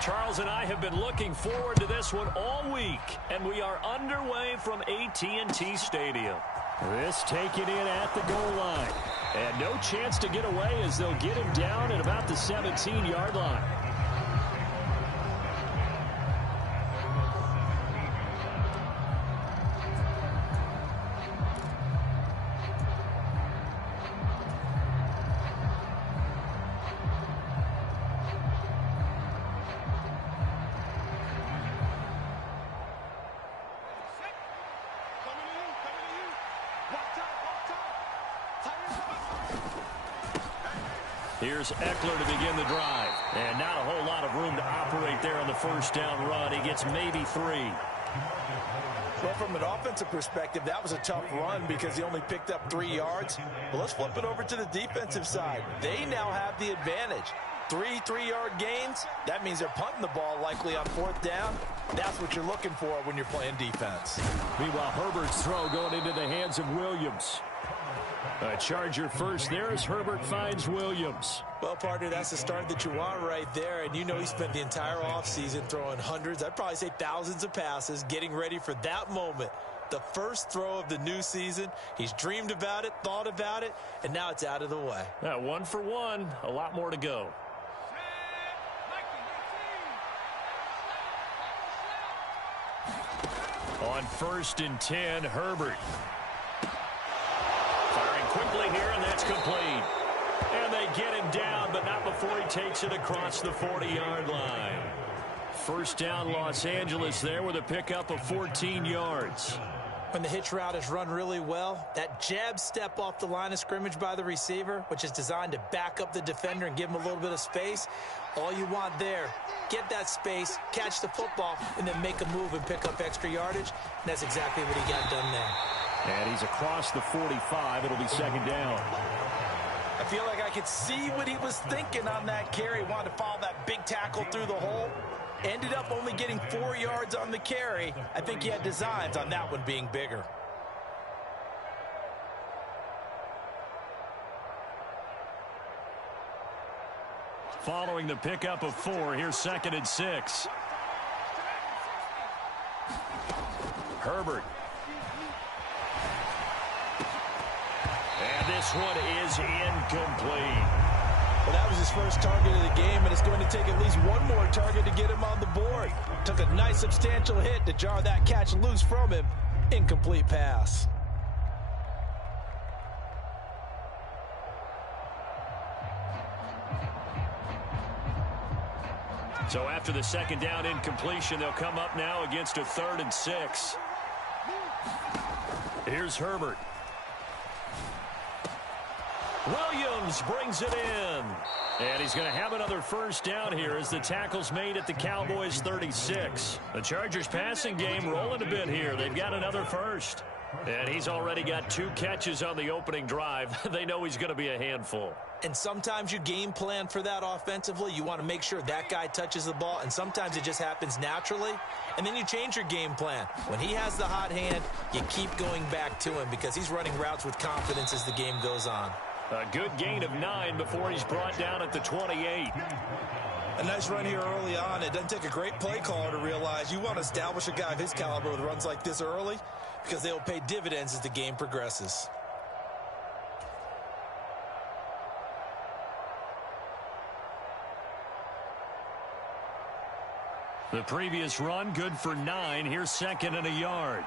Charles and I have been looking forward to this one all week, and we are underway from AT&T Stadium. This taken in at the goal line, and no chance to get away as they'll get him down at about the 17-yard line. Here's Eckler to begin the drive. And not a whole lot of room to operate there on the first down run. He gets maybe 3. Well, from an offensive perspective, that was a tough run because he only picked up 3 yards. But let's flip it over to the defensive side. They now have the advantage. 3 3-yard gains. That means they're punting the ball likely on 4th down. That's what you're looking for when you're playing defense. Meanwhile, Herbert's throw going into the hands of Williams. A Charger first there as Herbert finds Williams. Well, partner, that's the start that you want right there. And you know he spent the entire offseason throwing hundreds, I'd probably say thousands of passes, getting ready for that moment. The first throw of the new season. He's dreamed about it, thought about it, and now it's out of the way. 1 for 1, a lot more to go. On 1st and 10, Herbert. Firing quickly here, and that's complete. And they get him down, but not before he takes it across the 40-yard line. First down, Los Angeles there with a pickup of 14 yards. When the hitch route is run really well, that jab step off the line of scrimmage by the receiver, which is designed to back up the defender and give him a little bit of space, all you want there, get that space, catch the football, and then make a move and pick up extra yardage. And that's exactly what he got done there. And he's across the 45. It'll be 2nd down. I feel like I could see what he was thinking on that carry. Wanted to follow that big tackle through the hole. Ended up only getting 4 yards on the carry. I think he had designs on that one being bigger. Following the pickup of 4, here's 2nd and 6. Herbert. And this one is incomplete. Well, that was his first target of the game, and it's going to take at least one more target to get him on the board. Took a nice substantial hit to jar that catch loose from him. Incomplete pass. So after the 2nd down incompletion, they'll come up now against a 3rd and 6. Here's Herbert. Williams brings it in. And he's going to have another first down here as the tackle's made at the Cowboys 36. The Chargers passing game rolling a bit here. They've got another first. And he's already got 2 catches on the opening drive. They know he's going to be a handful. And sometimes you game plan for that offensively. You want to make sure that guy touches the ball, and sometimes it just happens naturally. And then you change your game plan. When he has the hot hand, you keep going back to him because he's running routes with confidence as the game goes on. A good gain of 9 before he's brought down at the 28. A nice run here early on. It doesn't take a great play caller to realize you want to establish a guy of his caliber with runs like this early because they'll pay dividends as the game progresses. The previous run good for 9. Here's 2nd and a yard.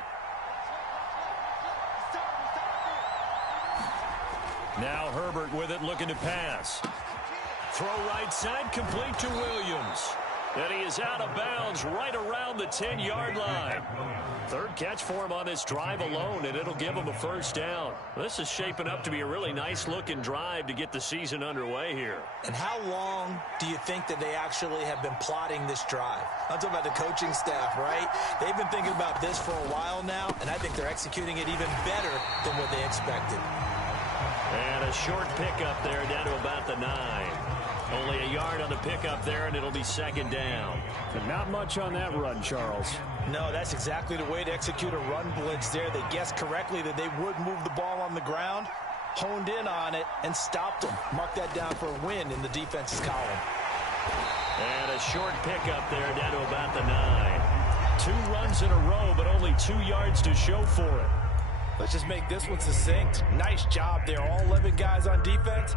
Now Herbert with it, looking to pass. Throw right side, complete to Williams. And he is out of bounds right around the 10-yard line. 3rd catch for him on this drive alone, and it'll give him a first down. This is shaping up to be a really nice-looking drive to get the season underway here. And how long do you think that they actually have been plotting this drive? I'm talking about the coaching staff, right? They've been thinking about this for a while now, and I think they're executing it even better than what they expected. And a short pickup there down to about the 9. Only a yard on the pickup there, and it'll be 2nd down. And not much on that run, Charles. No, that's exactly the way to execute a run blitz there. They guessed correctly that they would move the ball on the ground, honed in on it, and stopped them. Mark that down for a win in the defense's column. And a short pickup there down to about the 9. 2 runs in a row, but only 2 yards to show for it. Let's just make this one succinct. Nice job there. All 11 guys on defense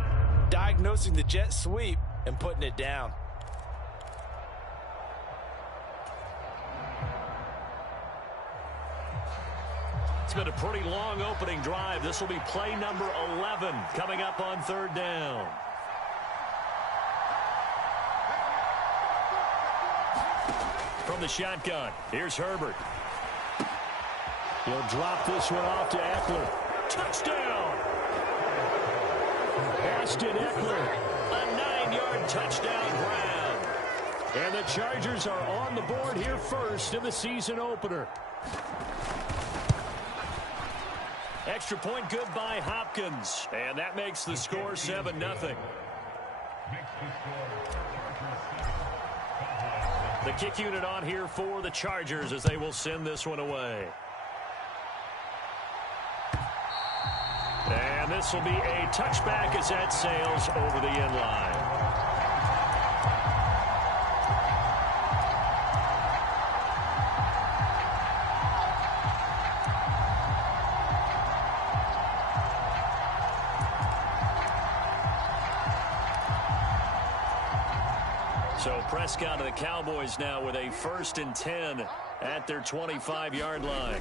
diagnosing the jet sweep and putting it down. It's been a pretty long opening drive. This will be play number 11 coming up on 3rd down. From the shotgun, here's Herbert. He'll drop this one off to Eckler. Touchdown! Austin Eckler, a 9-yard touchdown grab. And the Chargers are on the board here first in the season opener. Extra point good by Hopkins. And that makes the score 7-0. The kick unit on here for the Chargers as they will send this one away. And this will be a touchback as that sails over the end line. So Prescott of the Cowboys now with a 1st and 10 at their 25-yard line.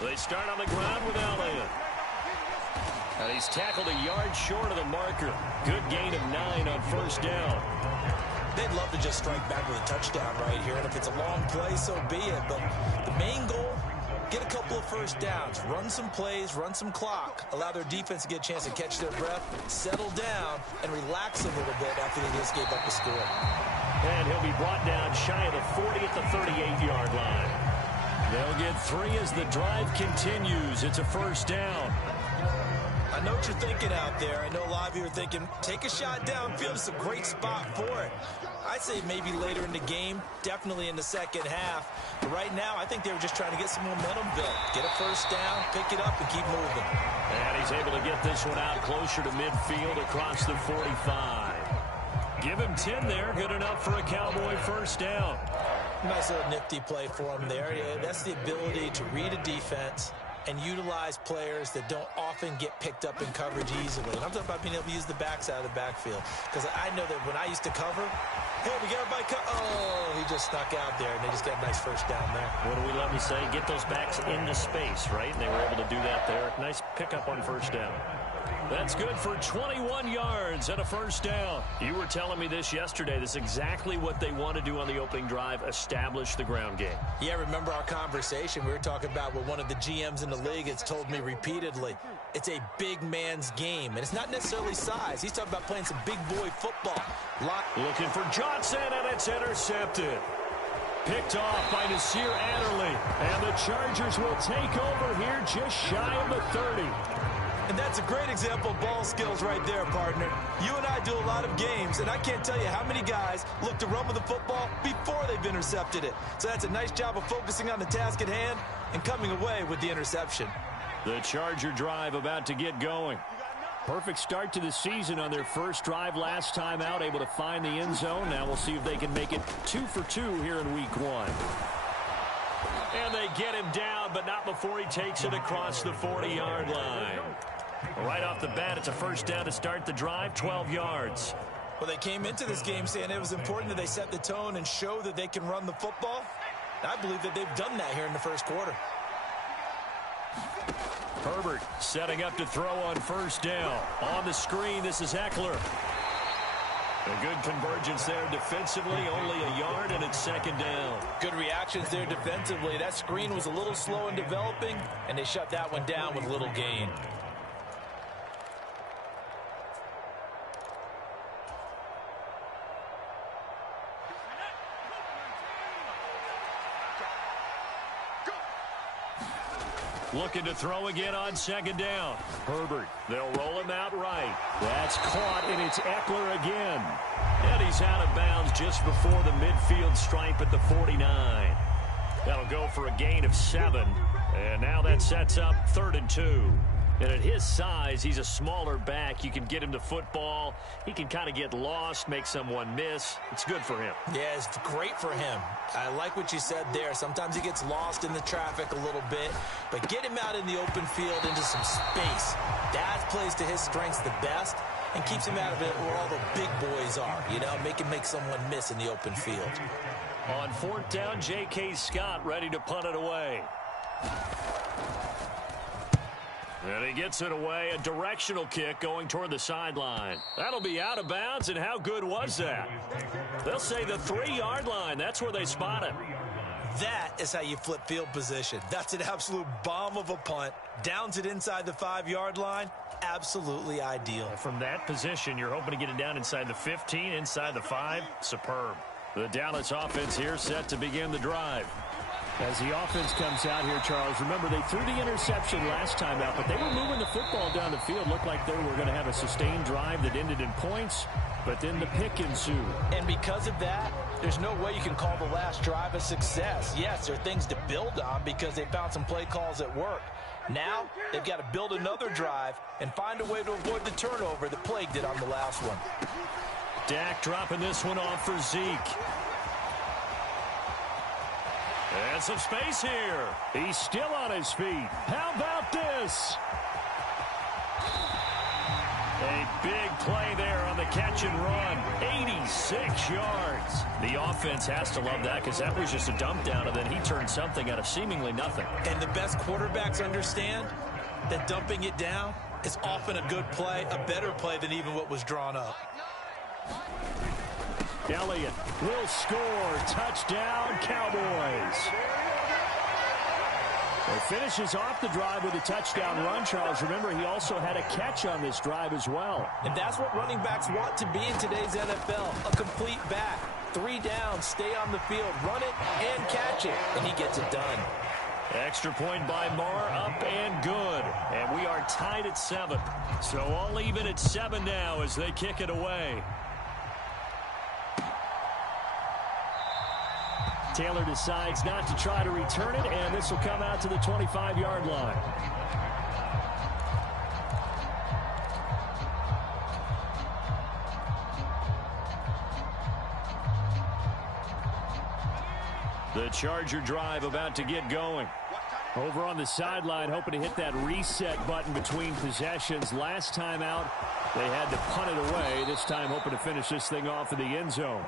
They start on the ground with Elliott. And he's tackled a yard short of the marker. Good gain of 9 on 1st down. They'd love to just strike back with a touchdown right here. And if it's a long play, so be it. But the main goal, get a couple of 1st downs. Run some plays, run some clock. Allow their defense to get a chance to catch their breath, settle down, and relax a little bit after they just gave up a score. And he'll be brought down shy of the 40 at the 38-yard line. They'll get 3 as the drive continues. It's a 1st down. I know what you're thinking out there. I know a lot of you are thinking, take a shot downfield. It's a great spot for it. I'd say maybe later in the game, definitely in the second half. But right now, I think they were just trying to get some momentum built. Get a 1st down, pick it up, and keep moving. And he's able to get this one out closer to midfield across the 45. Give him 10 there. Good enough for a Cowboy 1st down. Nice little nifty play for him there. Yeah, that's the ability to read a defense and utilize players that don't often get picked up in coverage easily. And I'm talking about being able to use the backs out of the backfield. Because I know that when I used to cover, hey, we got everybody oh, he just snuck out there, and they just got a nice 1st down there. What do we love to say? Get those backs into space, right? And they were able to do that there. Nice pickup on 1st down. That's good for 21 yards and a 1st down. You were telling me this yesterday. This is exactly what they want to do on the opening drive, establish the ground game. Yeah, remember our conversation. We were talking about what one of the GMs in the league has told me repeatedly. It's a big man's game, and it's not necessarily size. He's talking about playing some big boy football. Looking for Johnson, and it's intercepted. Picked off by Nasir Adderley, and the Chargers will take over here just shy of the 30. And that's a great example of ball skills right there, partner. You and I do a lot of games, and I can't tell you how many guys look to run with the football before they've intercepted it. So that's a nice job of focusing on the task at hand and coming away with the interception. The Charger drive about to get going. Perfect start to the season on their 1st drive last time out, able to find the end zone. Now we'll see if they can make it 2 for 2 here in week 1. And they get him down, but not before he takes it across the 40-yard line. Right off the bat, it's a 1st down to start the drive, 12 yards. Well, they came into this game saying it was important that they set the tone and show that they can run the football. I believe that they've done that here in the 1st quarter. Herbert setting up to throw on 1st down. On the screen, this is Eckler. A good convergence there defensively, only a yard, and it's 2nd down. Good reactions there defensively. That screen was a little slow in developing, and they shut that one down with little gain. Looking to throw again on 2nd down. Herbert, they'll roll him out right. That's caught, and it's Eckler again. And he's out of bounds just before the midfield stripe at the 49. That'll go for a gain of 7. And now that sets up 3rd and 2. And at his size, he's a smaller back. You can get him to football. He can kind of get lost, make someone miss. It's good for him. Yeah, it's great for him. I like what you said there. Sometimes he gets lost in the traffic a little bit, but get him out in the open field into some space. That plays to his strengths the best and keeps him out of it where all the big boys are. You know, make him make someone miss in the open field. On fourth down, J.K. Scott ready to punt it away. And he gets it away, a directional kick going toward the sideline. That'll be out of bounds, and how good was that? They'll say the 3-yard line. That's where they spot it. That is how you flip field position. That's an absolute bomb of a punt. Downs it inside the 5-yard line. Absolutely ideal. From that position, you're hoping to get it down inside the 15, inside the 5. Superb. The Dallas offense here set to begin the drive. As the offense comes out here, Charles, remember they threw the interception last time out, but they were moving the football down the field. Looked like they were going to have a sustained drive that ended in points, but then the pick ensued. And because of that, there's no way you can call the last drive a success. Yes, there are things to build on because they found some play calls that work. Now, they've got to build another drive and find a way to avoid the turnover that plagued it on the last one. Dak dropping this one off for Zeke. And some space here. He's still on his feet. How about this? A big play there on the catch and run. 86 yards. The offense has to love that because that was just a dump down, and then he turned something out of seemingly nothing. And the best quarterbacks understand that dumping it down is often a good play, a better play than even what was drawn up. Elliott will score. Touchdown, Cowboys. He finishes off the drive with a touchdown run, Charles. Remember, he also had a catch on this drive as well. And that's what running backs want to be in today's NFL, a complete back. 3 downs, stay on the field, run it, and catch it. And he gets it done. Extra point by Marr, up and good. And we are tied at 7. So all even at 7 now as they kick it away. Taylor decides not to try to return it, and this will come out to the 25-yard line. The Charger drive about to get going. Over on the sideline, hoping to hit that reset button between possessions. Last time out, they had to punt it away. This time hoping to finish this thing off in the end zone.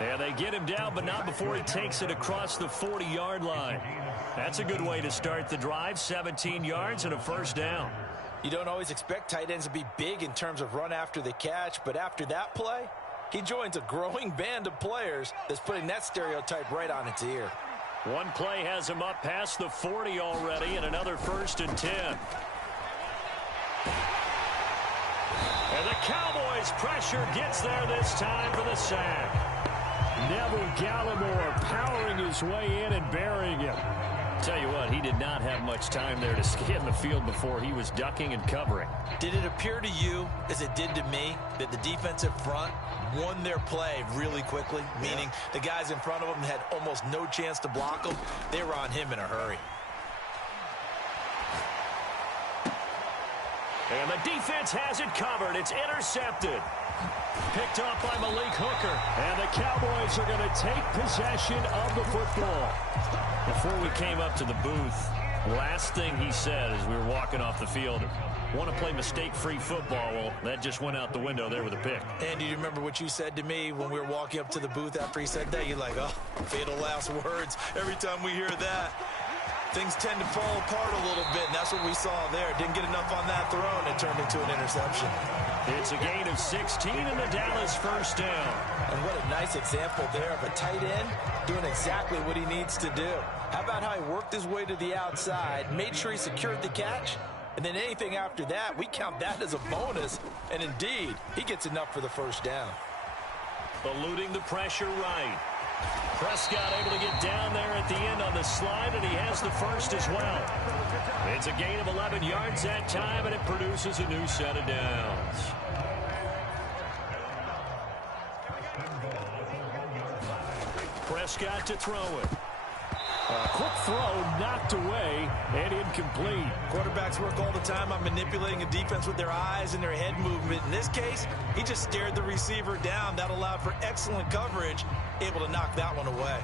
And they get him down, but not before he takes it across the 40-yard line. That's a good way to start the drive. 17 yards and a first down. You don't always expect tight ends to be big in terms of run after the catch, but after that play, he joins a growing band of players that's putting that stereotype right on its ear. One play has him up past the 40 already, and another 1st and 10. And the Cowboys pressure gets there this time for the sack. Neville Gallimore powering his way in and burying him. Tell you what, he did not have much time there to scan the field before he was ducking and covering. Did it appear to you, as it did to me, that the defensive front won their play really quickly? Meaning the guys in front of them had almost no chance to block them. They were on him in a hurry. And the defense has it covered. It's intercepted. Picked off by Malik Hooker. And the Cowboys are going to take possession of the football. Before we came up to the booth, last thing he said as we were walking off the field, want to play mistake-free football. Well, that just went out the window there with a pick. And do you remember what you said to me when we were walking up to the booth after he said that? You're like, oh, fatal last words. Every time we hear that, things tend to fall apart a little bit, and that's what we saw there. Didn't get enough on that throw, and it turned into an interception. It's a gain of 16 and the Dallas first down. And what a nice example there of a tight end doing exactly what he needs to do. How about how he worked his way to the outside, made sure he secured the catch, and then anything after that, we count that as a bonus. And indeed, he gets enough for the first down. Eluding the pressure right. Prescott able to get down there at the end on the slide, and he has the first as well. It's a gain of 11 yards that time, and it produces a new set of downs. Prescott to throw it. Quick throw, knocked away, and incomplete. Quarterbacks work all the time on manipulating a defense with their eyes and their head movement. In this case, he just stared the receiver down. That allowed for excellent coverage, able to knock that one away.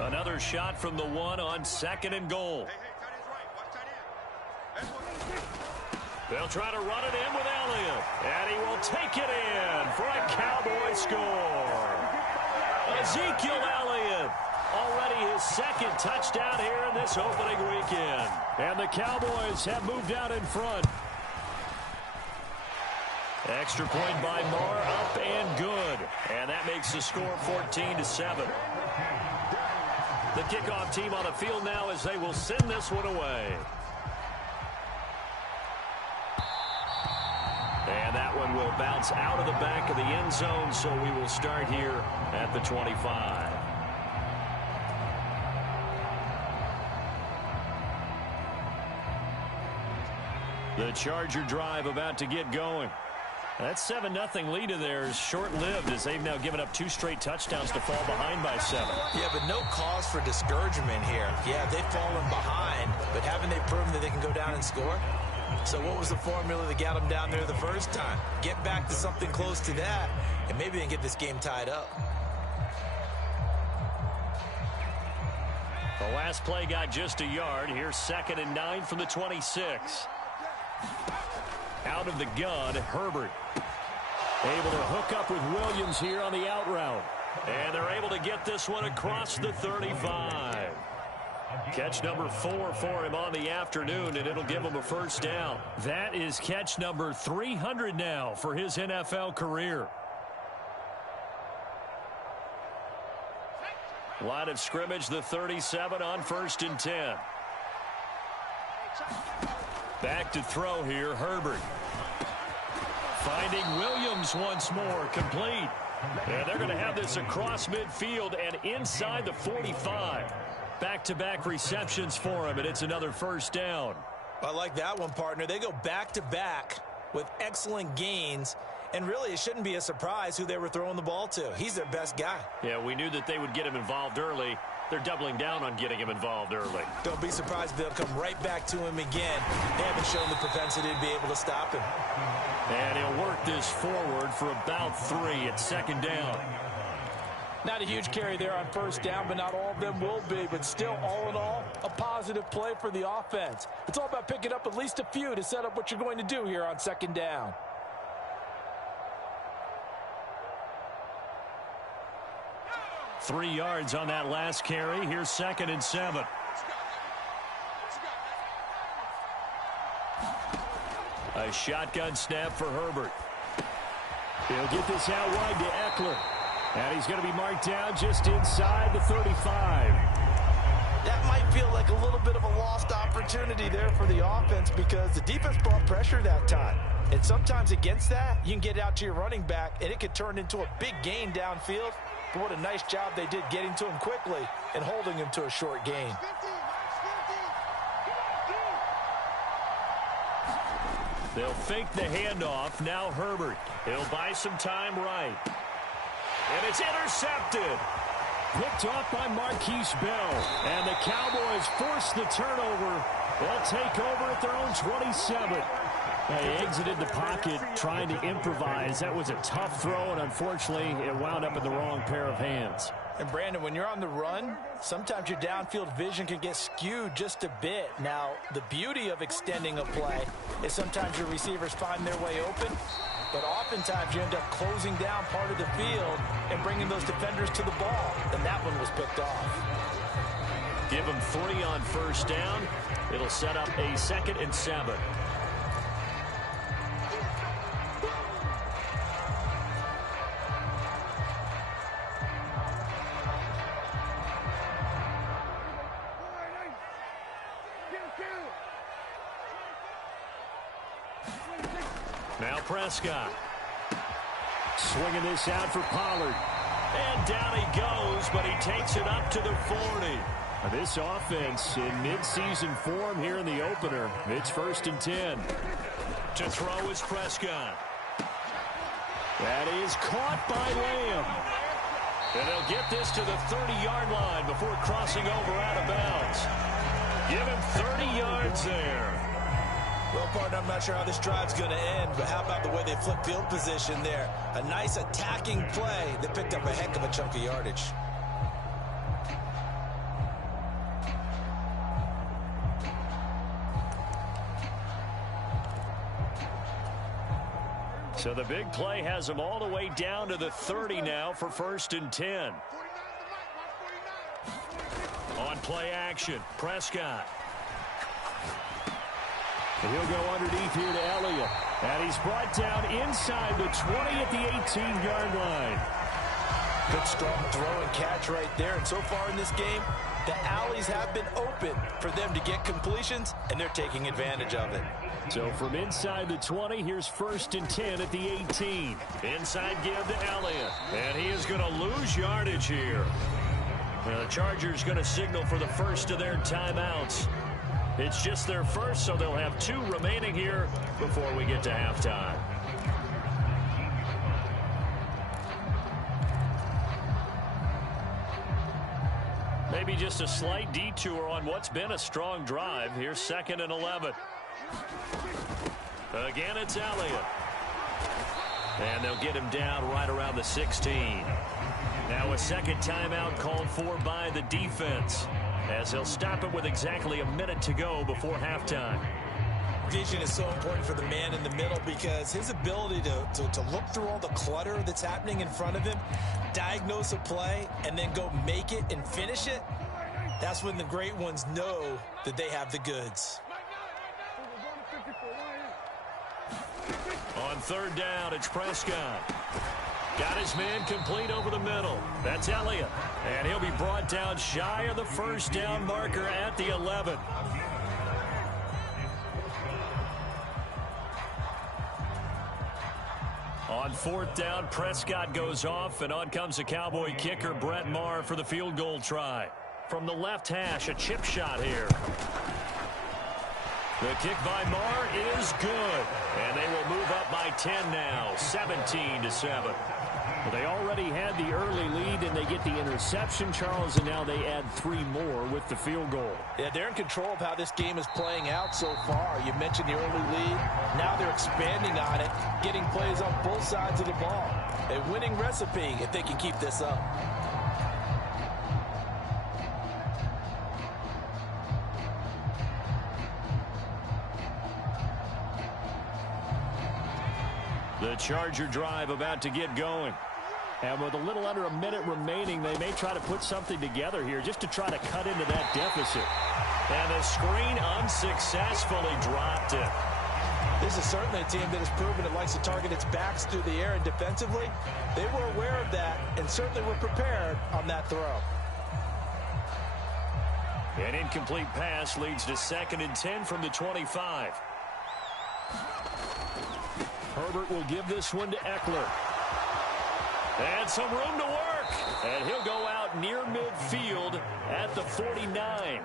Another shot from the one on 2nd and goal. They'll try to run it in with Elliott, and he will take it in for a Cowboy score. Ezekiel Elliott, already his 2nd touchdown here in this opening weekend. And the Cowboys have moved out in front. Extra point by Marr, up and good. And that makes the score 14-7. The kickoff team on the field now as they will send this one away. And that one will bounce out of the back of the end zone, so we will start here at the 25. The Charger drive about to get going. That 7-0 lead of theirs is short-lived as they've now given up 2 straight touchdowns to fall behind by 7. Yeah, but no cause for discouragement here. Yeah, they've fallen behind, but haven't they proven that they can go down and score? So what was the formula that got them down there the first time? Get back to something close to that, and maybe they can get this game tied up. The last play got just a yard. Here's 2nd and 9 from the 26. Out of the gun, Herbert. Able to hook up with Williams here on the out route. And they're able to get this one across the 35. Catch number 4 for him on the afternoon, and it'll give him a first down. That is catch number 300 now for his NFL career. Line of scrimmage, the 37 on 1st and 10. Back to throw here, Herbert. Finding Williams once more, complete. And they're going to have this across midfield and inside the 45. Back-to-back receptions for him, and it's another first down. I like that one, partner. They go back-to-back with excellent gains, and really it shouldn't be a surprise who they were throwing the ball to. He's their best guy. Yeah, we knew that they would get him involved early. They're doubling down on getting him involved early. Don't be surprised if they'll come right back to him again. They haven't shown the propensity to be able to stop him. And he'll work this forward for about 3 at 2nd down. Not a huge carry there on first down, but not all of them will be. But still, all in all, a positive play for the offense. It's all about picking up at least a few to set up what you're going to do here on 2nd down. Three yards on that last carry. Here's 2nd and 7. A shotgun snap for Herbert. He'll get this out wide to Eckler. And he's going to be marked down just inside the 35. That might feel like a little bit of a lost opportunity there for the offense because the defense brought pressure that time. And sometimes against that, you can get out to your running back, and it could turn into a big gain downfield. But what a nice job they did getting to him quickly and holding him to a short gain. They'll fake the handoff. Now Herbert. He'll buy some time right. And it's intercepted. Picked off by Marquise Bell. And the Cowboys force the turnover. They'll take over at their own 27. They exited the pocket trying to improvise. That was a tough throw, and unfortunately, it wound up in the wrong pair of hands. And Brandon, when you're on the run, sometimes your downfield vision can get skewed just a bit. Now, the beauty of extending a play is sometimes your receivers find their way open, but oftentimes you end up closing down part of the field and bringing those defenders to the ball, and that one was picked off. Give them 3 on first down. It'll set up a 2nd and 7. Now Prescott. Swinging this out for Pollard. And down he goes, but he takes it up to the 40. This offense in mid-season form here in the opener. It's 1st and 10. To throw is Prescott. That is caught by Lamb. And they'll get this to the 30-yard line before crossing over out of bounds. Give him 30 yards there. Well, partner, I'm not sure how this drive's going to end, but how about the way they flip field position there? A nice attacking play that picked up a heck of a chunk of yardage. So the big play has them all the way down to the 30 now for 1st and 10. On play action, Prescott. And he'll go underneath here to Elliott. And he's brought down inside the 20 at the 18-yard line. Good strong throw and catch right there. And so far in this game, the alleys have been open for them to get completions, and they're taking advantage of it. So from inside the 20, here's 1st and 10 at the 18. Inside give to Elliott. And he is going to lose yardage here. The Chargers going to signal for the first of their timeouts. It's just their first, so they'll have 2 remaining here before we get to halftime. Maybe just a slight detour on what's been a strong drive. Here's 2nd and 11. Again, it's Elliott. And they'll get him down right around the 16. Now a second timeout called for by the defense, as they'll stop it with exactly a minute to go before halftime. Vision is so important for the man in the middle because his ability to look through all the clutter that's happening in front of him, diagnose a play, and then go make it and finish it, that's when the great ones know that they have the goods. On 3rd down, it's Prescott. Got his man complete over the middle. That's Elliott. And he'll be brought down shy of the 1st down marker at the 11. On 4th down, Prescott goes off, and on comes the Cowboy kicker, Brett Maher, for the field goal try. From the left hash, a chip shot here. The kick by Maher is good, and they will move up by 10 now, 17-7. Well, they already had the early lead, and they get the interception, Charles, and now they add 3 more with the field goal. Yeah, they're in control of how this game is playing out so far. You mentioned the early lead. Now they're expanding on it, getting plays on both sides of the ball. A winning recipe if they can keep this up. The Charger drive about to get going. And with a little under a minute remaining, they may try to put something together here just to try to cut into that deficit. And the screen unsuccessfully dropped it. This is certainly a team that has proven it likes to target its backs through the air, and defensively, they were aware of that and certainly were prepared on that throw. An incomplete pass leads to 2nd and 10 from the 25. Herbert will give this one to Eckler. And some room to work. And he'll go out near midfield at the 49.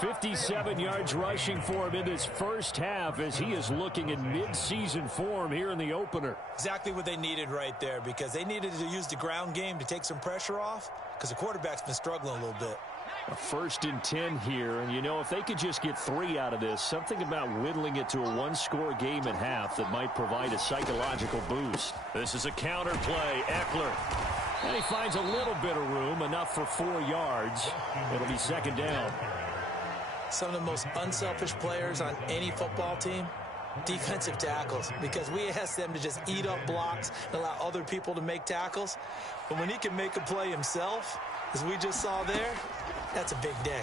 57 yards rushing for him in this first half as he is looking in mid-season form here in the opener. Exactly what they needed right there, because they needed to use the ground game to take some pressure off because the quarterback's been struggling a little bit. A 1st and 10 here, and you know, if they could just get 3 out of this, something about whittling it to a 1-score game at half that might provide a psychological boost. This is a counter play. Eckler. And he finds a little bit of room, enough for 4 yards. It'll be 2nd down. Some of the most unselfish players on any football team, defensive tackles, because we ask them to just eat up blocks and allow other people to make tackles. But when he can make a play himself, as we just saw there, that's a big day.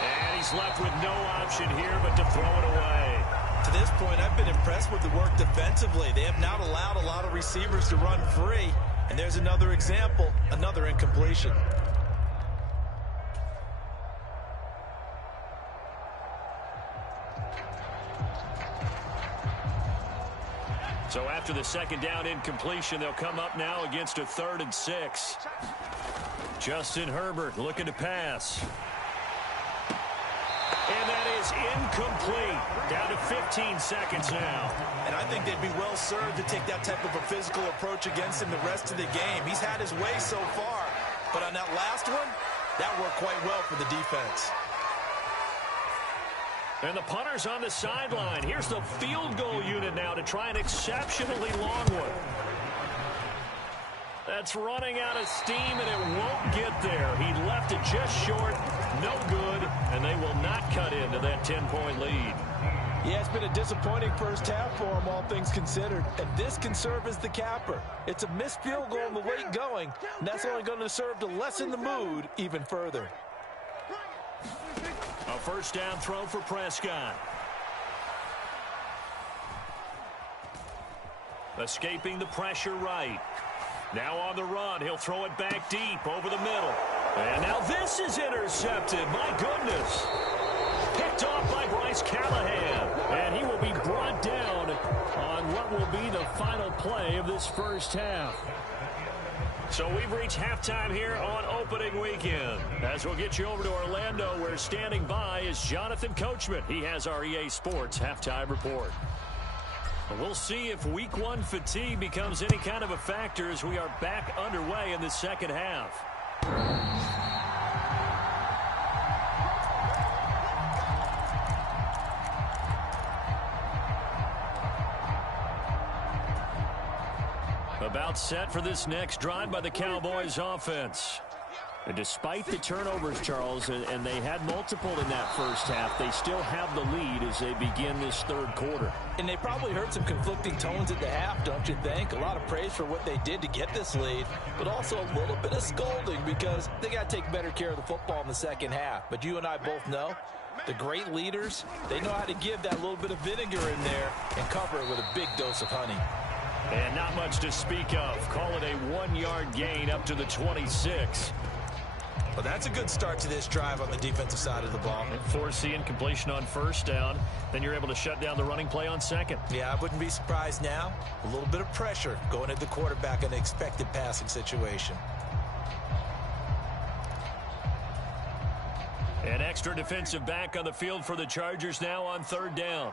And he's left with no option here but to throw it away. To this point, I've been impressed with the work defensively. They have not allowed a lot of receivers to run free. And there's another example, another incompletion. So after the 2nd down incompletion, they'll come up now against a 3rd and 6. Justin Herbert looking to pass. And that That is incomplete. Down to 15 seconds now. And I think they'd be well served to take that type of a physical approach against him the rest of the game. He's had his way so far. But on that last one, that worked quite well for the defense. And the punter's on the sideline. Here's the field goal unit now to try an exceptionally long one. That's running out of steam, and it won't get there. He left it just short, no good, and they will not cut into that 10-point lead. Yeah, it's been a disappointing first half for him, all things considered. And this can serve as the capper. It's a missed field goal in the late going, and that's only going to serve to lessen the mood even further. A first down throw for Prescott. Escaping the pressure right. Now on the run, he'll throw it back deep over the middle. And now this is intercepted. My goodness. Picked off by Bryce Callahan. And he will be brought down on what will be the final play of this first half. So we've reached halftime here on opening weekend. As we'll get you over to Orlando, where standing by is Jonathan Coachman. He has our EA Sports halftime report. We'll see if week one fatigue becomes any kind of a factor as we are back underway in the second half. About set for this next drive by the Cowboys offense. And despite the turnovers, Charles, and they had multiple in that first half, they still have the lead as they begin this third quarter. And they probably heard some conflicting tones at the half, don't you think? A lot of praise for what they did to get this lead, but also a little bit of scolding because they got to take better care of the football in the second half. But you and I both know the great leaders, they know how to give that little bit of vinegar in there and cover it with a big dose of honey. And not much to speak of. Call it a 1-yard gain up to the 26. Well, that's a good start to this drive on the defensive side of the ball. Forcing completion on first down. Then you're able to shut down the running play on second. Yeah, I wouldn't be surprised now. A little bit of pressure going at the quarterback in an expected passing situation. An extra defensive back on the field for the Chargers now on third down.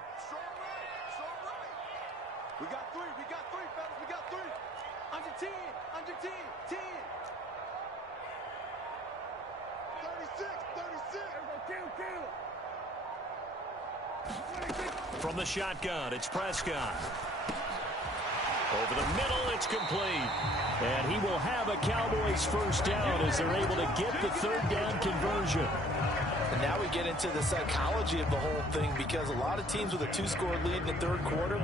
We got three, fellas, we got three. Under 10, under 10, 10. 36. From the shotgun, it's Prescott. Over the middle, it's complete. And he will have a Cowboys first down as they're able to get the third down conversion. And now we get into the psychology of the whole thing because a lot of teams with a 2-score lead in the third quarter,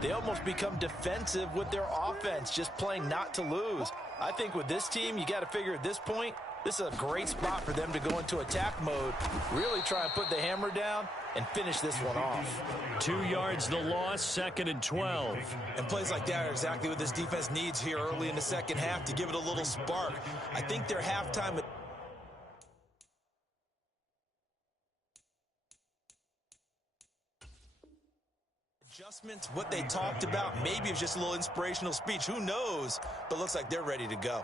they almost become defensive with their offense, just playing not to lose. I think with this team, you got to figure at this point, this is a great spot for them to go into attack mode, really try and put the hammer down and finish this one off. 2 yards the loss, second and 12. And plays like that are exactly what this defense needs here early in the second half to give it a little spark. I think their halftime adjustments, what they talked about, maybe it was just a little inspirational speech. Who knows? But looks like they're ready to go.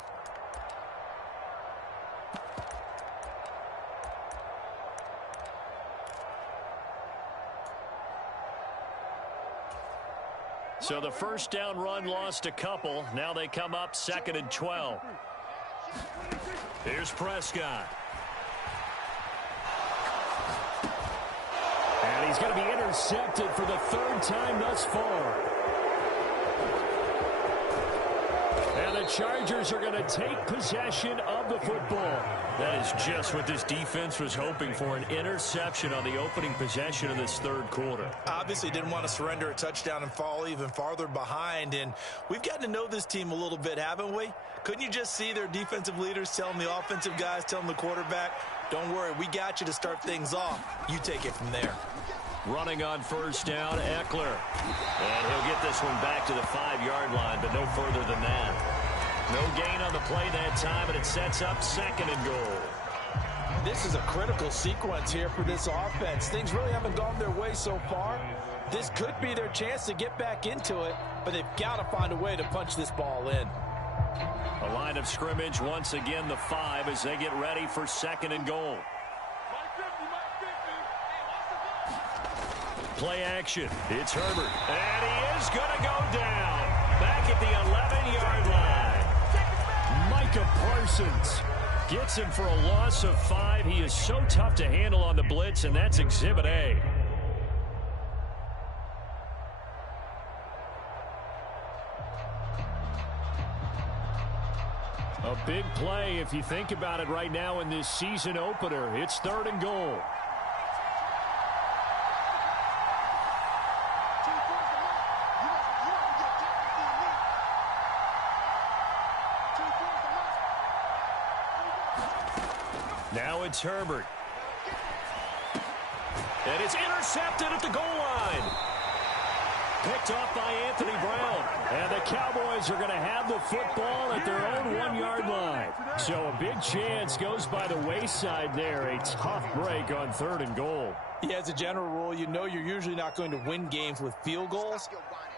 So the first down run lost a couple. Now they come up second and 12. Here's Prescott. And he's going to be intercepted for the third time thus far. And the Chargers are going to take possession of the football. That is just what this defense was hoping for, an interception on the opening possession of this third quarter. Obviously didn't want to surrender a touchdown and fall even farther behind. And we've gotten to know this team a little bit, haven't we? Couldn't you just see their defensive leaders telling the offensive guys, telling the quarterback, don't worry, we got you to start things off. You take it from there. Running on first down, Eckler. And he'll get this one back to the 5-yard line, but no further than that. No gain on the play that time, and it sets up second and goal. This is a critical sequence here for this offense. Things really haven't gone their way so far. This could be their chance to get back into it, but they've got to find a way to punch this ball in. A line of scrimmage, once again the 5 as they get ready for second and goal. Play action. It's Herbert. And he is going to go down. Back at the 11-yard line. Micah Parsons gets him for a loss of 5. He is so tough to handle on the blitz, and that's Exhibit A. A big play if you think about it right now in this season opener. It's 3rd and goal. Now it's Herbert. And it's intercepted at the goal line. Picked off by Anthony Brown. And the Cowboys are going to have the football at their own 1-yard line. So a big chance goes by the wayside there. A tough break on 3rd and goal. Yeah, as a general rule, you know you're usually not going to win games with field goals.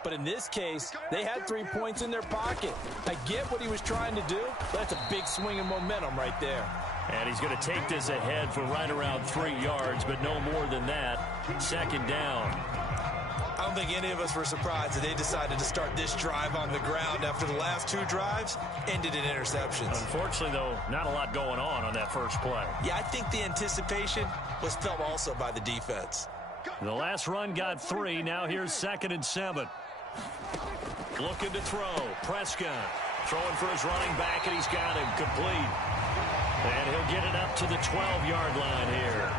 But in this case, they had 3 points in their pocket. I get what he was trying to do, but that's a big swing of momentum right there. And he's going to take this ahead for right around 3 yards, but no more than that. 2nd down. I don't think any of us were surprised that they decided to start this drive on the ground after the last 2 drives ended in interceptions. Unfortunately, though, not a lot going on that first play. Yeah, I think the anticipation was felt also by the defense. The last run got 3. Now here's 2nd and 7. Looking to throw. Prescott throwing for his running back, and he's got him complete. And he'll get it up to the 12-yard line here.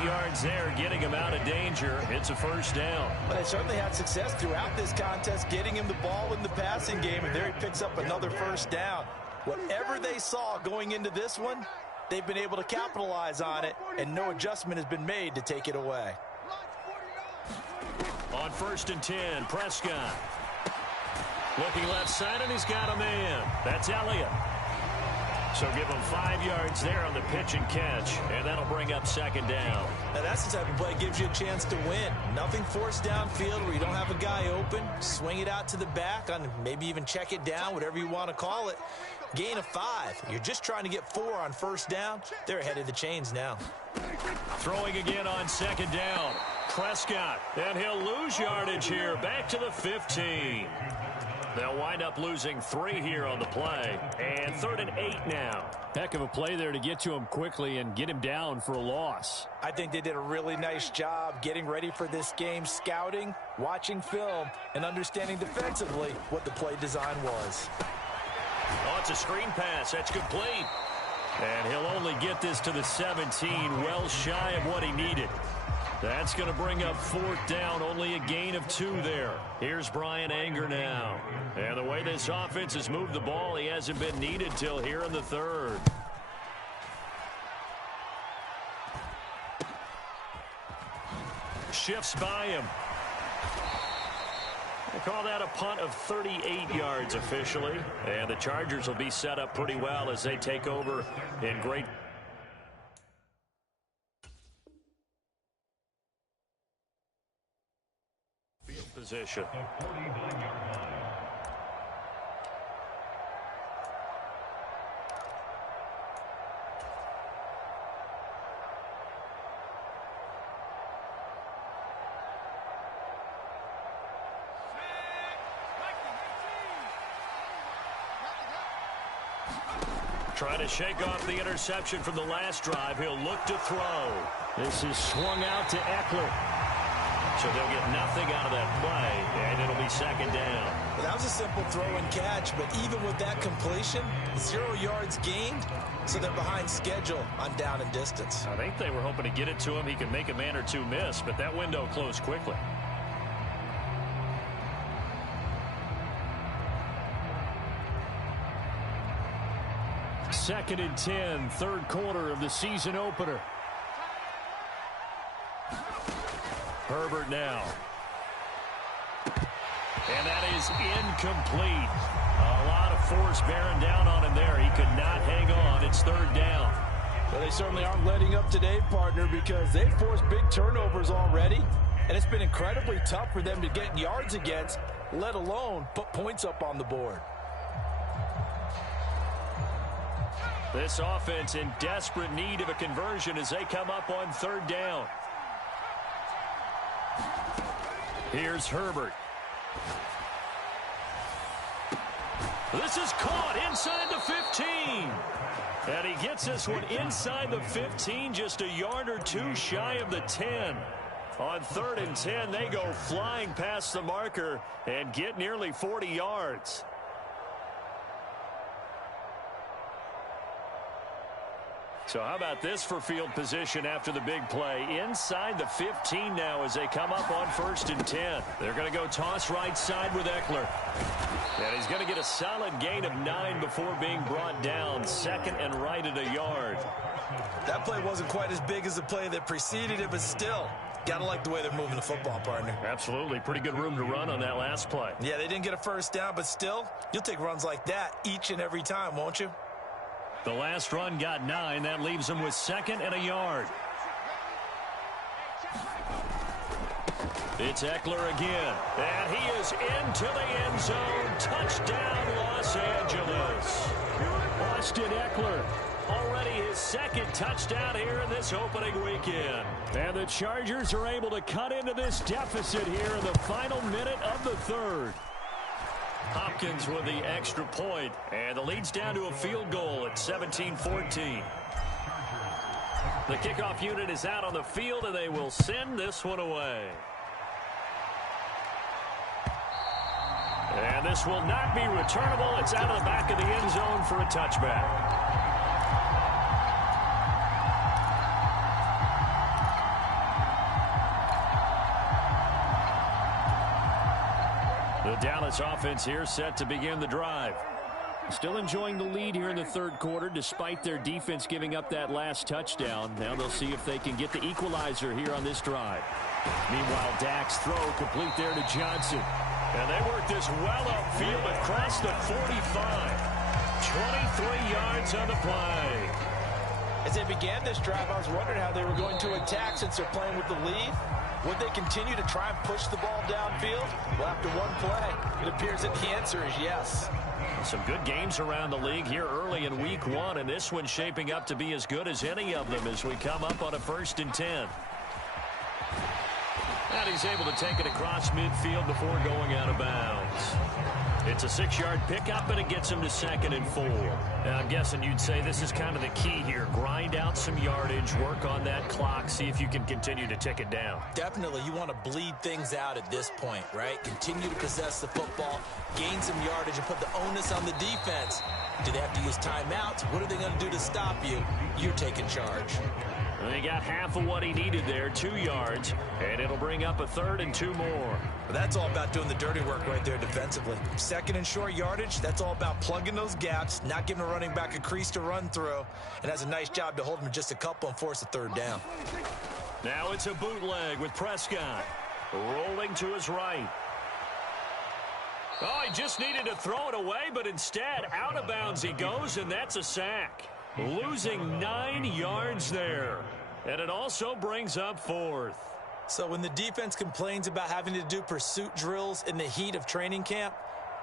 8 yards there, getting him out of danger. It's a 1st down. But they certainly had success throughout this contest, getting him the ball in the passing game, and there he picks up another 1st down. Whatever they saw going into this one, they've been able to capitalize on it, and no adjustment has been made to take it away. On 1st and 10, Prescott. Looking left side, and he's got a man. That's Elliott. So give him 5 yards there on the pitch and catch, and that'll bring up 2nd down. Now that's the type of play that gives you a chance to win. Nothing forced downfield where you don't have a guy open. Swing it out to the back, on maybe even check it down, whatever you want to call it. Gain of 5. You're just trying to get 4 on 1st down. They're ahead of the chains now. Throwing again on 2nd down. Prescott, and he'll lose yardage here. Back to the 15. They'll wind up losing 3 here on the play. And 3rd and 8 now. Heck of a play there to get to him quickly and get him down for a loss. I think they did a really nice job getting ready for this game, scouting, watching film, and understanding defensively what the play design was. Oh, it's a screen pass. That's complete. And he'll only get this to the 17, well shy of what he needed. That's going to bring up 4th down, only a gain of 2 there. Here's Brian Anger now. And the way this offense has moved the ball, he hasn't been needed till here in the 3rd. Shifts by him. We'll call that a punt of 38 yards officially. And the Chargers will be set up pretty well as they take over in great position. Trying to shake off the interception from the last drive. He'll look to throw. This is swung out to Eckler. So they'll get nothing out of that play, and it'll be 2nd down. Well, that was a simple throw and catch, but even with that completion, 0 yards gained, so they're behind schedule on down and distance. I think they were hoping to get it to him. He could make a man or 2 miss, but that window closed quickly. Second and 10, 3rd quarter of the season opener. Herbert now. And that is incomplete. A lot of force bearing down on him there. He could not hang on. It's 3rd down. Well, they certainly aren't letting up today, partner, because they've forced big turnovers already, and it's been incredibly tough for them to get yards against, let alone put points up on the board. This offense in desperate need of a conversion as they come up on 3rd down. Here's Herbert. This is caught inside the 15. And he gets this one inside the 15, just a yard or two shy of the 10. On 3rd and 10, they go flying past the marker and get nearly 40 yards. So how about this for field position after the big play? Inside the 15 now as they come up on 1st and 10. They're going to go toss right side with Eckler. And he's going to get a solid gain of 9 before being brought down. 2nd and right at a yard. That play wasn't quite as big as the play that preceded it, but still, got to like the way they're moving the football, partner. Absolutely. Pretty good room to run on that last play. Yeah, they didn't get a first down, but still, you'll take runs like that each and every time, won't you? The last run got 9. That leaves them with 2nd and a yard. It's Eckler again. And he is into the end zone. Touchdown, Los Angeles. Austin Eckler. Already his 2nd touchdown here in this opening weekend. And the Chargers are able to cut into this deficit here in the final minute of the 3rd. Hopkins with the extra point, and the lead's down to a field goal at 17-14. The kickoff unit is out on the field, and they will send this one away. And this will not be returnable. It's out of the back of the end zone for a touchback. The Dallas offense here set to begin the drive. Still enjoying the lead here in the 3rd quarter despite their defense giving up that last touchdown. Now they'll see if they can get the equalizer here on this drive. Meanwhile, Dak's throw complete there to Johnson. And they work this well upfield across the 45. 23 yards on the play. As they began this drive, I was wondering how they were going to attack since they're playing with the lead. Would they continue to try and push the ball downfield? Well, after one play, it appears that the answer is yes. Some good games around the league here early in week 1, and this one's shaping up to be as good as any of them as we come up on a 1st and 10. And he's able to take it across midfield before going out of bounds. It's a 6-yard pickup, and it gets him to 2nd and 4. And I'm guessing you'd say this is kind of the key here. Grind out some yardage, work on that clock, see if you can continue to tick it down. Definitely, you want to bleed things out at this point, right? Continue to possess the football, gain some yardage, and put the onus on the defense. Do they have to use timeouts? What are they going to do to stop you? You're taking charge. And he got half of what he needed there, 2 yards, and it'll bring up a 3rd and 2 more. Well, that's all about doing the dirty work right there defensively. 2nd and short yardage, that's all about plugging those gaps, not giving a running back a crease to run through, and has a nice job to hold him just a couple and force a 3rd down. Now it's a bootleg with Prescott. Rolling to his right. Oh, he just needed to throw it away, but instead, out of bounds he goes, and that's a sack. Losing 9 yards there. And it also brings up 4th. So when the defense complains about having to do pursuit drills in the heat of training camp,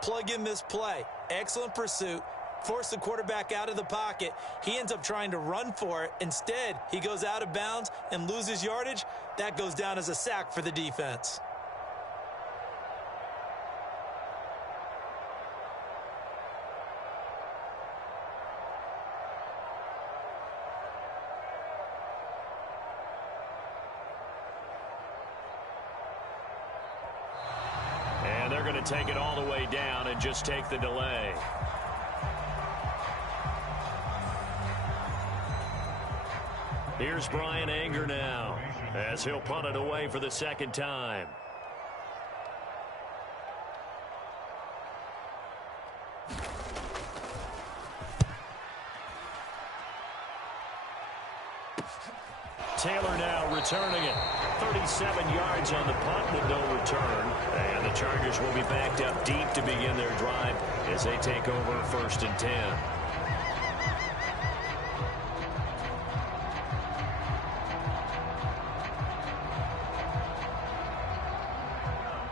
plug in this play. Excellent pursuit. Force the quarterback out of the pocket. He ends up trying to run for it. Instead, he goes out of bounds and loses yardage. That goes down as a sack for the defense. And they're going to take it all the way down and just take the delay. Here's Brian Anger now as he'll punt it away for the 2nd time. Taylor now returning it. 37 yards on the punt with no return. And the Chargers will be backed up deep to begin their drive as they take over 1st and 10.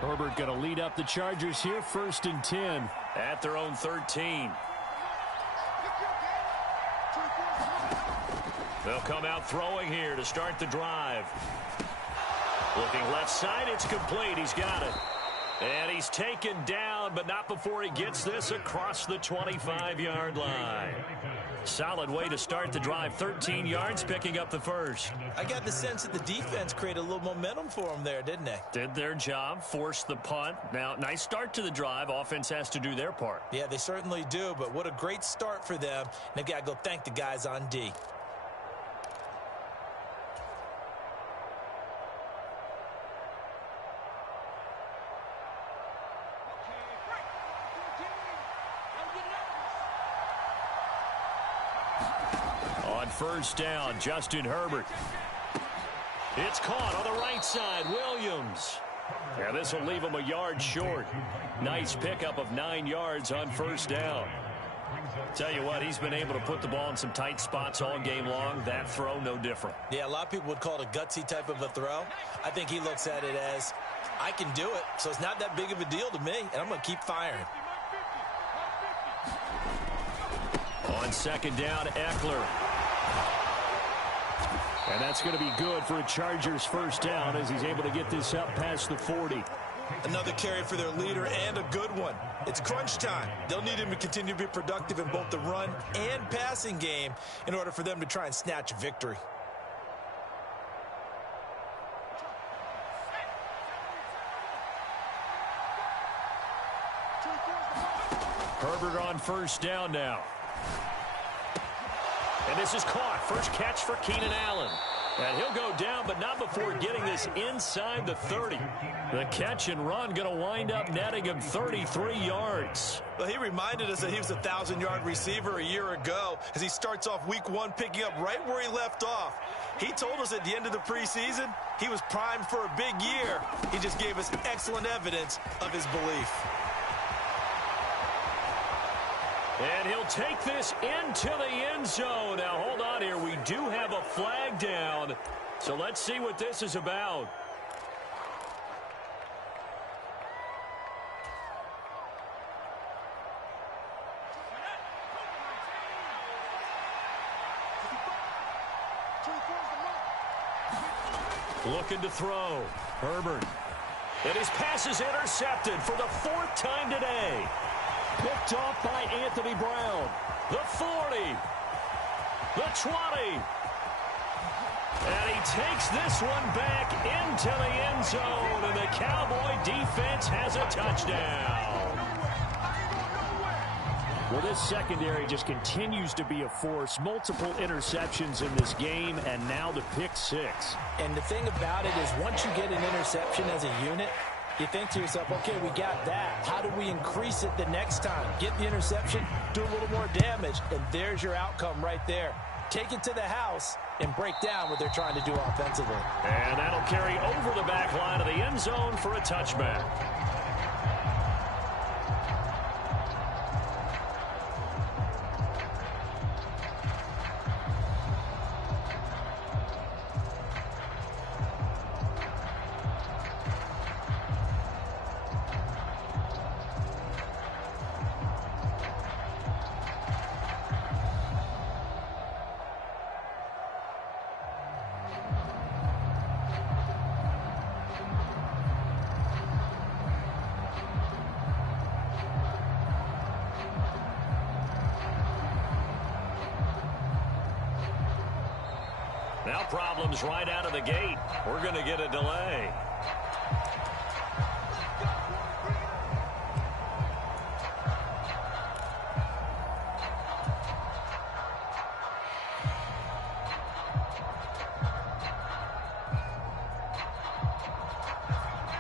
Herbert going to lead up the Chargers here, 1st and 10. At their own 13. They'll come out throwing here to start the drive. Looking left side, it's complete. He's got it. And he's taken down, but not before he gets this across the 25-yard line. Solid way to start the drive. 13 yards, picking up the first. I got the sense that the defense created a little momentum for them there, didn't they? Did their job, forced the punt. Now, nice start to the drive. Offense has to do their part. Yeah, they certainly do, but what a great start for them. They've got to go thank the guys on D. On first down, Justin Herbert. It's caught on the right side, Williams. Yeah, this will leave him a yard short. Nice pickup of 9 yards on first down. Tell you what, he's been able to put the ball in some tight spots all game long. That throw, no different. Yeah, a lot of people would call it a gutsy type of a throw. I think he looks at it as, I can do it, so it's not that big of a deal to me, and I'm going to keep firing. On second down, Eckler. And that's going to be good for a Chargers first down as he's able to get this up past the 40. Another carry for their leader and a good one. It's crunch time. They'll need him to continue to be productive in both the run and passing game in order for them to try and snatch a victory. Herbert on first down now. And this is caught. First catch for Keenan Allen. And he'll go down, but not before getting this inside the 30. The catch and run going to wind up netting him 33 yards. Well, he reminded us that he was a 1,000-yard receiver a year ago as he starts off week 1 picking up right where he left off. He told us at the end of the preseason he was primed for a big year. He just gave us excellent evidence of his belief. And he'll take this into the end zone. Now, hold on here. We do have a flag down. So let's see what this is about. Looking to throw. Herbert. And his pass is intercepted for the 4th time today. Picked off by Anthony Brown. The 40. The 20. And he takes this one back into the end zone. And the Cowboy defense has a touchdown. Well, this secondary just continues to be a force. Multiple interceptions in this game, and now the pick 6. And the thing about it is once you get an interception as a unit, you think to yourself, okay, we got that. How do we increase it the next time? Get the interception, do a little more damage, and there's your outcome right there. Take it to the house and break down what they're trying to do offensively. And that'll carry over the back line of the end zone for a touchback. Now problems right out of the gate. We're going to get a delay.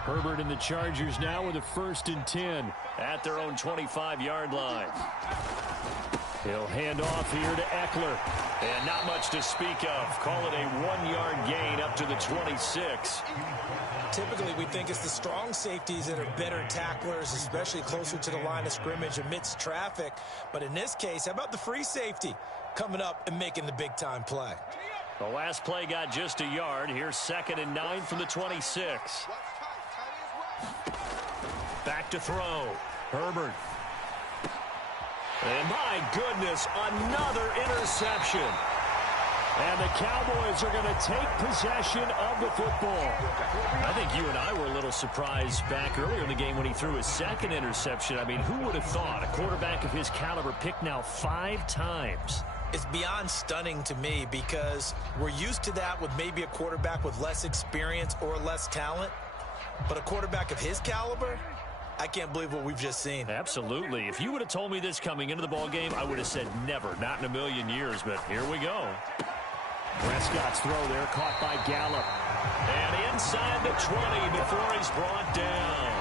Herbert and the Chargers now with a 1st and 10 at their own 25-yard line. He'll hand off here to Eckler. And not much to speak of. Call it a 1-yard gain up to the 26. Typically, we think it's the strong safeties that are better tacklers, especially closer to the line of scrimmage amidst traffic. But in this case, how about the free safety coming up and making the big-time play? The last play got just a yard. Here's 2nd and 9 from the 26. Back to throw. Herbert. And my goodness, another interception. And the Cowboys are going to take possession of the football. I think you and I were a little surprised back earlier in the game when he threw his second interception. I mean, who would have thought a quarterback of his caliber picked now 5 times? It's beyond stunning to me because we're used to that with maybe a quarterback with less experience or less talent. But a quarterback of his caliber, I can't believe what we've just seen. Absolutely. If you would have told me this coming into the ball game, I would have said never, not in a million years. But here we go. Prescott's throw there caught by Gallup. And inside the 20 before he's brought down.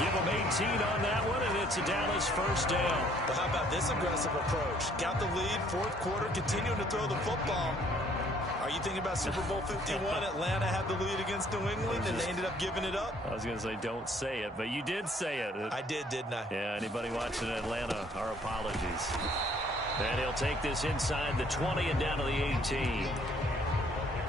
Give him 18 on that one, and it's a Dallas first down. But how about this aggressive approach? Got the lead, fourth quarter, continuing to throw the football. Are you thinking about Super Bowl 51? Atlanta had the lead against New England, and they ended up giving it up? I was going to say don't say it, but you did say it. I did, didn't I? Yeah, anybody watching Atlanta, our apologies. And he'll take this inside the 20 and down to the 18.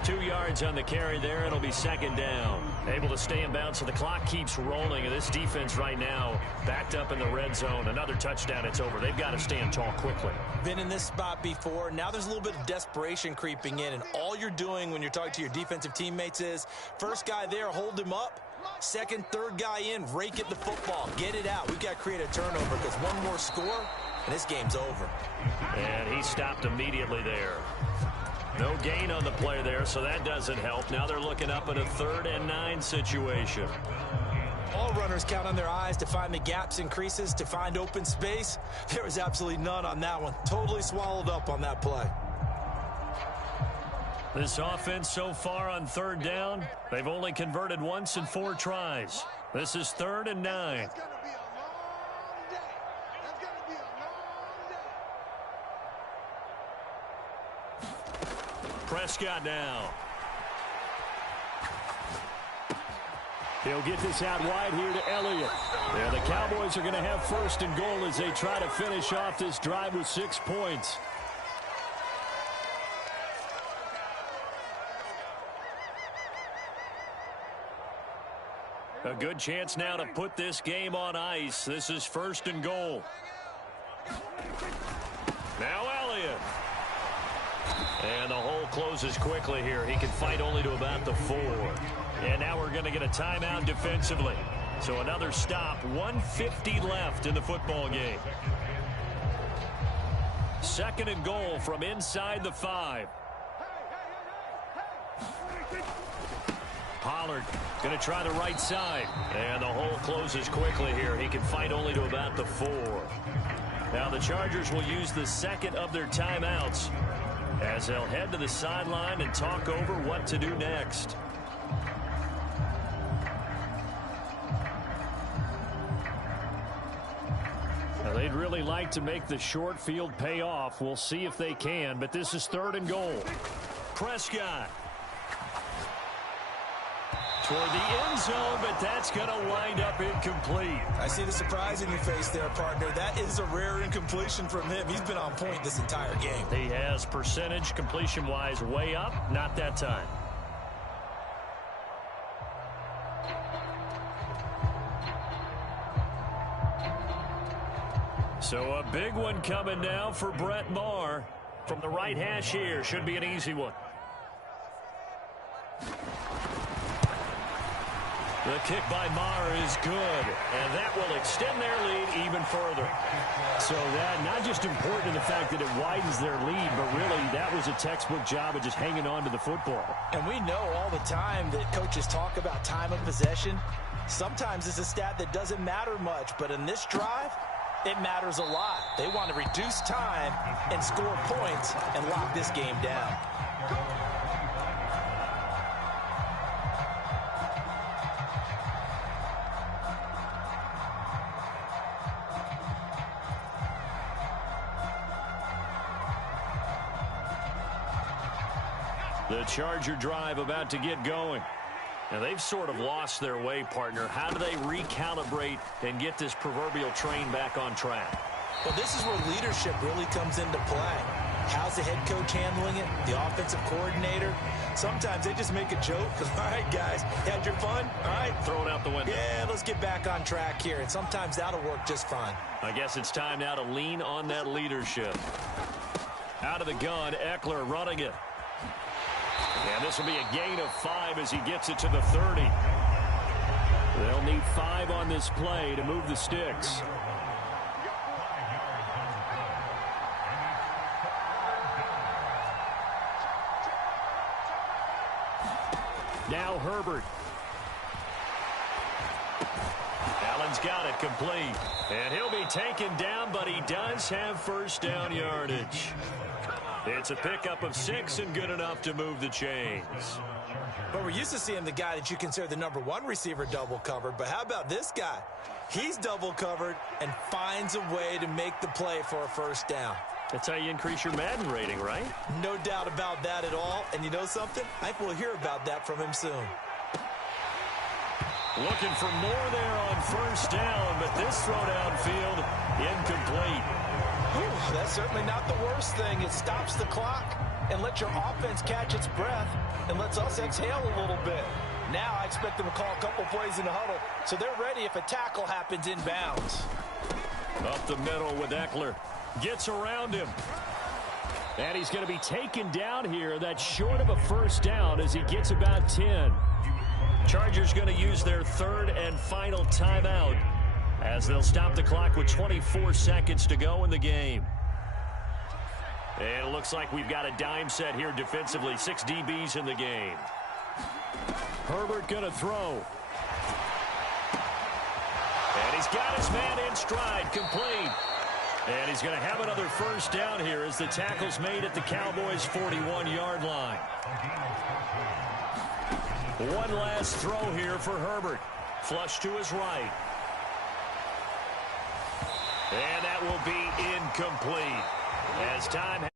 2 yards on the carry there. It'll be second down. Able to stay in bounds, so the clock keeps rolling. And this defense right now backed up in the red zone. Another touchdown, it's over. They've got to stand tall quickly. Been in this spot before. Now there's a little bit of desperation creeping in. And all you're doing when you're talking to your defensive teammates is, first guy there, hold him up. Second, third guy in, rake at the football. Get it out. We've got to create a turnover because one more score, and this game's over. And he stopped immediately there. No gain on the play there, so that doesn't help. Now they're looking up at a 3rd and 9 situation. All runners count on their eyes to find the gaps and creases, to find open space. There was absolutely none on that one. Totally swallowed up on that play. This offense so far on 3rd down, they've only converted once in 4 tries. This is 3rd and 9. Prescott now. He'll get this out wide here to Elliott. And the Cowboys are going to have 1st and goal as they try to finish off this drive with 6 points. A good chance now to put this game on ice. This is 1st and goal. Now Elliott. And the hole closes quickly here. He can fight only to about the 4. And now we're going to get a timeout defensively. So another stop. 1:50 left in the football game. 2nd and goal from inside the 5. Pollard going to try the right side. And the hole closes quickly here. He can fight only to about the 4. Now the Chargers will use the 2nd of their timeouts as they'll head to the sideline and talk over what to do next. Now, they'd really like to make the short field pay off. We'll see if they can, but this is 3rd and goal. Prescott. Toward the end zone, but that's going to wind up incomplete. I see the surprise in your face there, partner. That is a rare incompletion from him. He's been on point this entire game. He has percentage completion-wise way up. Not that time. So a big one coming now for Brett Maher. From the right hash here, should be an easy one. The kick by Maher is good, and that will extend their lead even further. So that not just important in the fact that it widens their lead, but really that was a textbook job of just hanging on to the football. And we know all the time that coaches talk about time of possession. Sometimes it's a stat that doesn't matter much, but in this drive, it matters a lot. They want to reduce time and score points and lock this game down. The Charger drive about to get going. Now, they've sort of lost their way, partner. How do they recalibrate and get this proverbial train back on track? Well, this is where leadership really comes into play. How's the head coach handling it? The offensive coordinator? Sometimes they just make a joke. All right, guys, had your fun? All right. Throw it out the window. Yeah, let's get back on track here. And sometimes that'll work just fine. I guess it's time now to lean on that leadership. Out of the gun, Eckler running it. And this will be a gain of 5 as he gets it to the 30. They'll need 5 on this play to move the sticks. Now Herbert. Allen's got it complete. And he'll be taken down, but he does have first down yardage. It's a pickup of 6 and good enough to move the chains. But we're used to seeing the guy that you consider the #1 receiver double covered. But how about this guy? He's double covered and finds a way to make the play for a first down. That's how you increase your Madden rating, right? No doubt about that at all. And you know something? I think we'll hear about that from him soon. Looking for more there on first down, but this throw downfield incomplete. Whew, that's certainly not the worst thing. It stops the clock and lets your offense catch its breath and lets us exhale a little bit. Now I expect them to call a couple plays in the huddle so they're ready if a tackle happens inbounds. Up the middle with Eckler. Gets around him. And he's going to be taken down here. That's short of a first down as he gets about 10. Chargers going to use their third and final timeout as they'll stop the clock with 24 seconds to go in the game. And it looks like we've got a dime set here defensively. 6 DBs in the game. Herbert going to throw. And he's got his man in stride, complete. And he's going to have another first down here as the tackle's made at the Cowboys' 41-yard line. One last throw here for Herbert. Flush to his right. And that will be incomplete as time